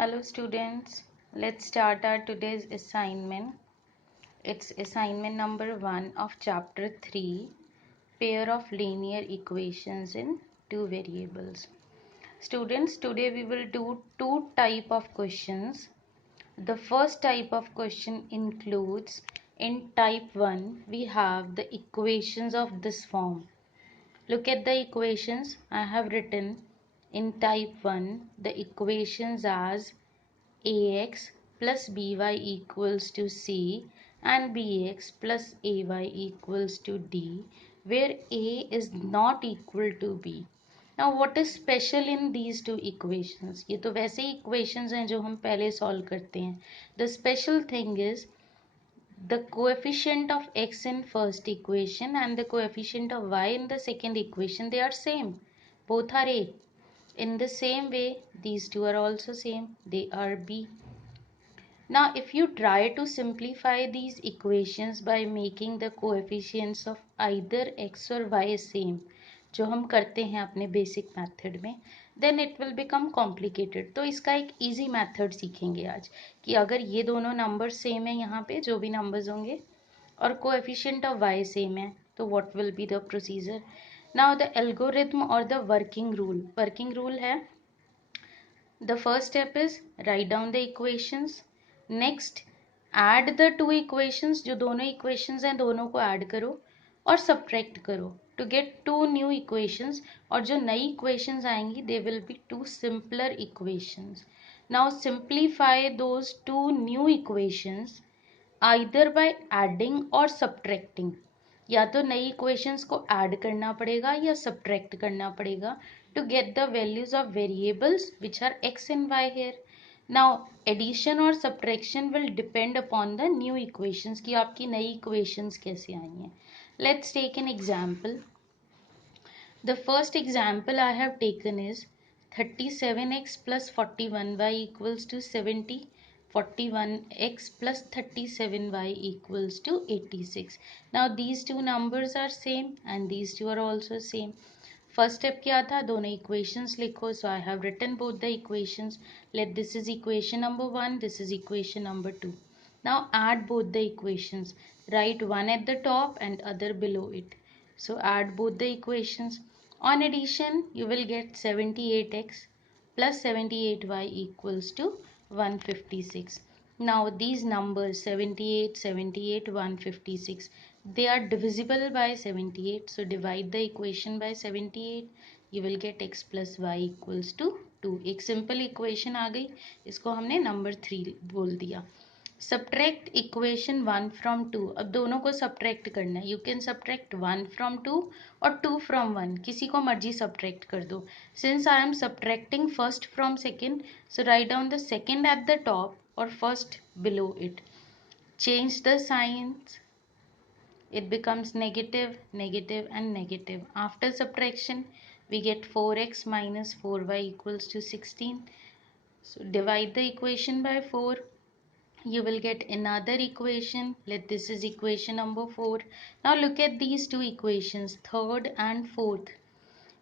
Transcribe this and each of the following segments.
Hello students, let's start our today's assignment. It's assignment number 1 of chapter 3, pair of linear equations in two variables. Students, today we will do two type of questions. The first type of question includes, in type 1 we have the equations of this form. Look at the equations I have written. In type 1 the equations as ax plus by equals to c and bx plus ay equals to d, where a is not equal to b. Now what is special in these two equations? ये तो वैसे ही equations हैं जो हम पहले solve करते हैं. The special thing is the coefficient of x in first equation and the coefficient of y in the second equation, they are same. Both are a. In the same way, these two are also same. They are b. Now, if you try to simplify these equations by making the coefficients of either x or y same, जो हम करते हैं अपने basic method में, then it will become complicated. तो इसका एक easy method सीखेंगे आज कि अगर ये दोनों नंबर सेम है यहाँ पे जो भी नंबर्स होंगे और coefficient of y सेम है तो what will be the procedure. Now the algorithm or the working rule है, the first step is write down the equations. Next, add the two equations. जो दोनों equations हैं दोनों को add करो और subtract करो to get two new equations. और जो नई equations आएंगी they will be two simpler equations. Now simplify those two new equations either by adding or subtracting. या तो नई इक्वेशंस को ऐड करना पड़ेगा या सब्ट्रैक्ट करना पड़ेगा to get the values of variables which are x and y here. Now addition or subtraction will depend upon the new equations कि आपकी नई equations कैसे आई हैं. Let's take an example. The first example I have taken is 37x plus 41y equals to 70. 41x plus 37y equals to 86. Now these two numbers are same and these two are also same. First step क्या था, दोनों equations लिखो. So I have written both the equations. Let this is equation number 1, this is equation number 2. Now add both the equations. Write one at the top and other below it. So add both the equations. On addition, you will get 78x plus 78y equals to 156. Now these numbers 78, 78, 156, they are divisible by 78. So divide the equation by 78. You will get x plus y equals to 2. एक simple equation आ गई, इसको हमने number 3 बोल दिया. Subtract equation 1 from 2. अब दोनों को subtract करना है. यू कैन सब्ट्रैक्ट 1 फ्रॉम 2 और 2 फ्रॉम 1, किसी को मर्जी सब्ट्रैक्ट कर दो. Since I am subtracting first from second, so write down the second at the top और first below it. Change the signs, it becomes negative, negative and negative. After subtraction, we get 4x minus 4y equals to 16. So divide the equation by 4. You will get another equation. Let this is equation number 4. Now look at these two equations, third and fourth.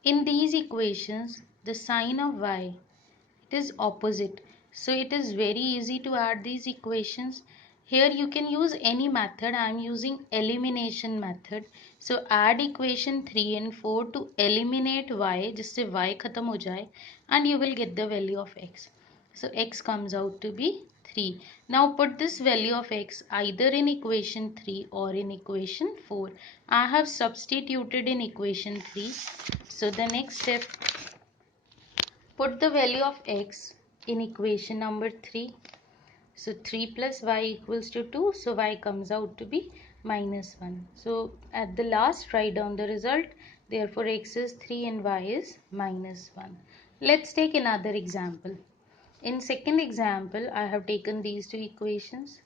In these equations, the sign of y, it is opposite. So it is very easy to add these equations. Here you can use any method. I am using elimination method. So add equation 3 and 4 to eliminate y, जिससे y खत्म हो जाए, and you will get the value of x. So x comes out to be 3. Now put this value of x either in equation 3 or in equation 4. I have substituted in equation 3. So the next step, put the value of x in equation number 3. So 3 plus y equals to 2. So y comes out to be minus 1. So at the last write down the result. Therefore x is 3 and y is minus 1. Let's take another example. In second example, I have taken these two equations.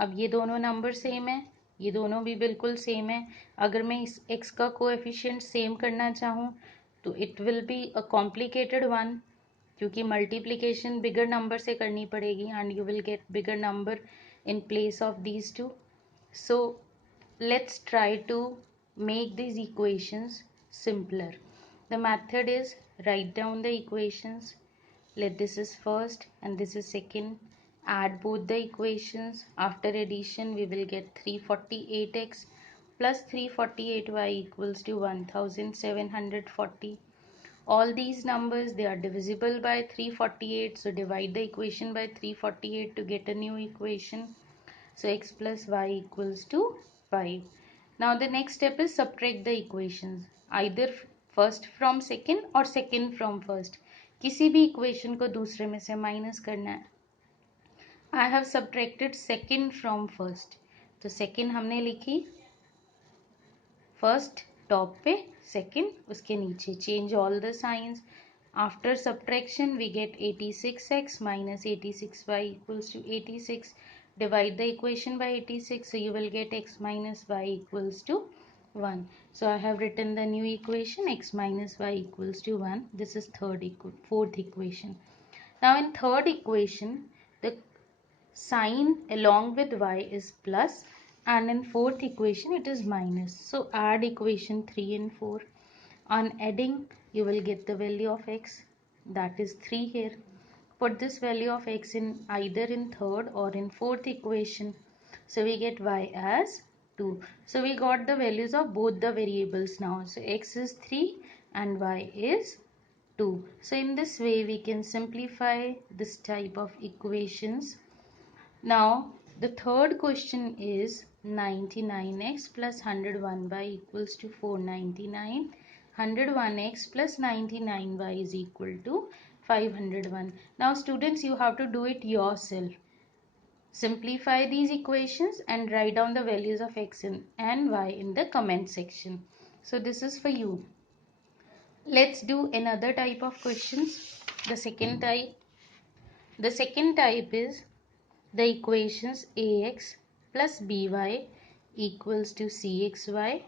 अब ये दोनों number same है, ये दोनों भी बिल्कुल same है. अगर मैं इस x का कोएफिशिएंट सेम करना चाहूँ तो it will be a complicated one, क्योंकि मल्टीप्लिकेशन बिगर नंबर से करनी पड़ेगी and you will get bigger number in place of these two. So let's try to make these equations simpler. The method is write down the equations. Let this is first and this is second. Add both the equations. After addition, we will get 348x plus 348y equals to 1740. All these numbers, they are divisible by 348. So divide the equation by 348 to get a new equation. So x plus y equals to 5. Now the next step is subtract the equations. Either first from second or second from first. किसी भी equation को दूसरे में से minus करना है. I have subtracted second from first. तो second हमने लिखी first top पे, second उसके नीचे. Change all the signs. After subtraction we get 86x minus 86y equals to 86. Divide the equation by 86, so you will get x minus y equals to 1. So I have written the new equation x minus y equals to 1. This is fourth equation. Now in third equation, the sign along with y is plus, and in fourth equation it is minus. So add equation 3 and 4. On adding, you will get the value of x, that is 3 here. Put this value of x in either in third or in fourth equation. So we get y as 2. So we got the values of both the variables now. So x is 3 and y is 2. So in this way we can simplify this type of equations. Now the third question is 99x plus 101y equals to 499. 101x plus 99y is equal to 501. Now students, you have to do it yourself. Simplify these equations and write down the values of x and y in the comment section. So this is for you. Let's do another type of questions. The second type is the equations ax plus by equals to cxy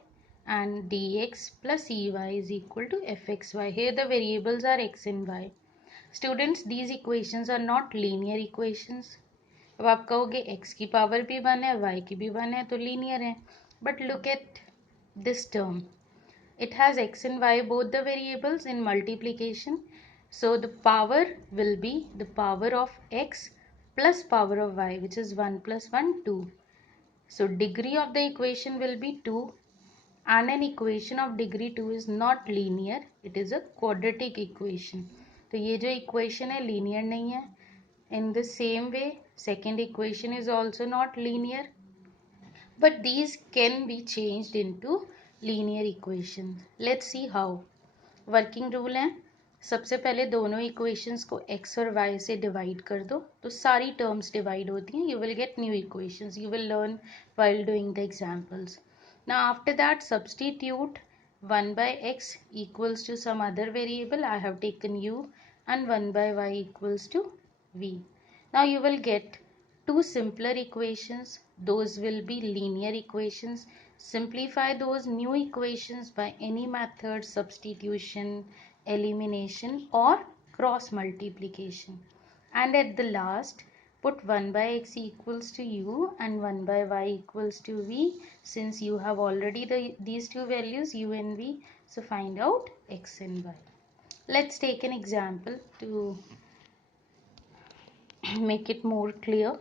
and dx plus ey is equal to fxy. Here the variables are x and y. Students, these equations are not linear equations. अब आप कहोगे x की power भी 1 है, y की भी 1 है, तो linear है. But look at this term. It has x and y, both the variables, in multiplication. So the power will be the power of x plus power of y, which is 1 plus 1, 2. So degree of the equation will be 2, and an equation of degree 2 is not linear. It is a quadratic equation. तो ये जो equation है linear नहीं है. In the same way, second equation is also not linear. But these can be changed into linear equations. Let's see how. Working rule है, सबसे पहले दोनों equations को x और y से divide कर दो, तो सारी terms divide होती हैं. You will get new equations. You will learn while doing the examples. Now after that, substitute 1 by x equals to some other variable. I have taken u, and 1 by y equals to v. Now you will get two simpler equations. Those will be linear equations. Simplify those new equations by any method, substitution, elimination, or cross multiplication. And at the last, put 1 by x equals to u and 1 by y equals to v. Since you have already these two values, u and v, so find out x and y. Let's take an example to make it more clear.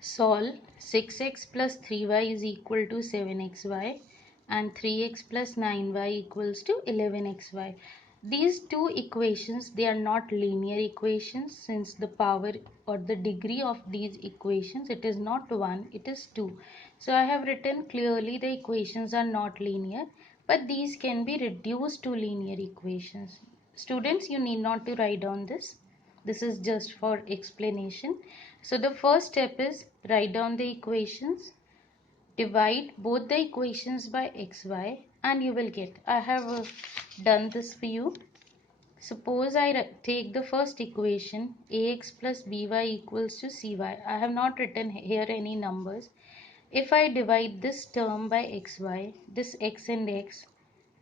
Solve 6x plus 3y is equal to 7xy and 3x plus 9y equals to 11xy. These two equations, they are not linear equations, since the power or the degree of these equations, it is not 1, it is 2. So I have written clearly the equations are not linear, but these can be reduced to linear equations. Students, you need not to write down this. This is just for explanation. So the first step is write down the equations, divide both the equations by xy, and you will get. I have done this for you. Suppose I take the first equation, ax plus by equals to cy. I have not written here any numbers. If I divide this term by xy, this x and x,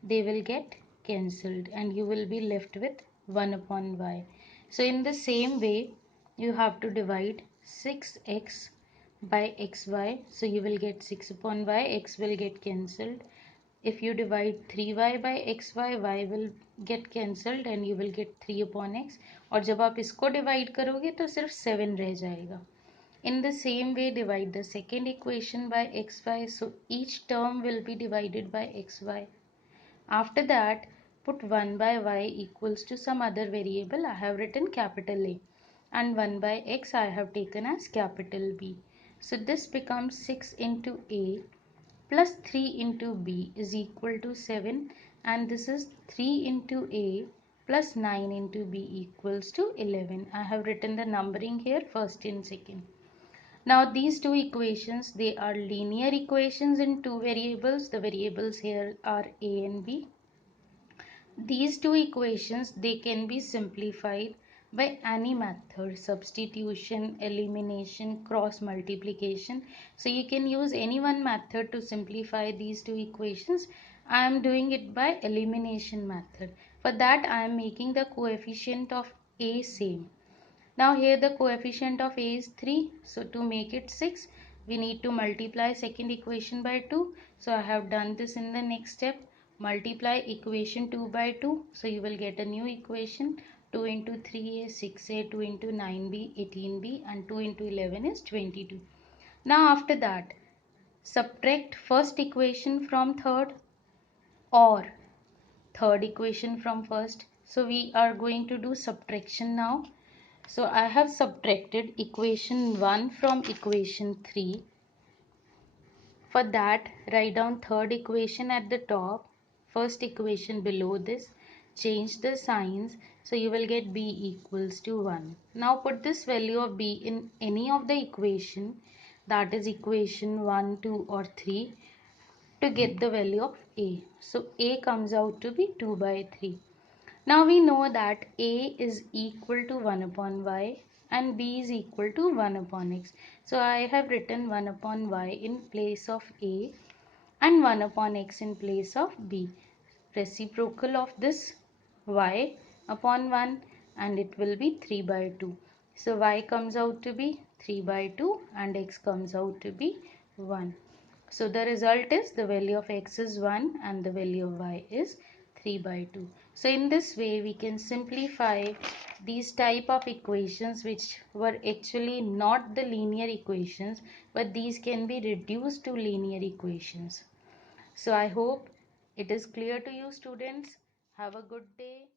they will get cancelled and you will be left with 1 upon y. So in the same way, you have to divide 6x by xy. So you will get 6 upon y, x will get cancelled. If you divide 3y by xy, y will get cancelled and you will get 3 upon x. और जब आप इसको divide करोगे तो सिर्फ 7 रह जाएगा. In the same way, divide the second equation by xy. So each term will be divided by xy. After that, put 1 by y equals to some other variable. I have written capital A. And 1 by x I have taken as capital B. So this becomes 6 into A plus 3 into B is equal to 7, and this is 3 into A plus 9 into B equals to 11. I have written the numbering here first and second. Now these two equations, they are linear equations in two variables. The variables here are A and B. These two equations, they can be simplified by any method: substitution, elimination, cross multiplication. So you can use any one method to simplify these two equations. I am doing it by elimination method. For that I am making the coefficient of A same. Now here the coefficient of A is 3. So to make it 6, we need to multiply second equation by 2. So I have done this in the next step. Multiply equation 2 by 2. So you will get a new equation. 2 into 3 is 6a, 2 into 9b, 18b, and 2 into 11 is 22. Now after that, subtract first equation from third, or third equation from first. So we are going to do subtraction now. So I have subtracted equation 1 from equation 3. For that, write down third equation at the top, first equation below this, change the signs, so you will get b equals to 1. Now put this value of b in any of the equation, that is equation 1, 2 or 3, to get the value of a. So a comes out to be 2 by 3. Now we know that a is equal to 1 upon y and b is equal to 1 upon x. So I have written 1 upon y in place of a and 1 upon x in place of b. Reciprocal of this, y upon 1, and it will be 3 by 2. So y comes out to be 3 by 2 and x comes out to be 1. So the result is the value of x is 1 and the value of y is 3 by 2. So in this way we can simplify these type of equations which were actually not the linear equations, but these can be reduced to linear equations. So I hope it is clear to you, students. Have a good day.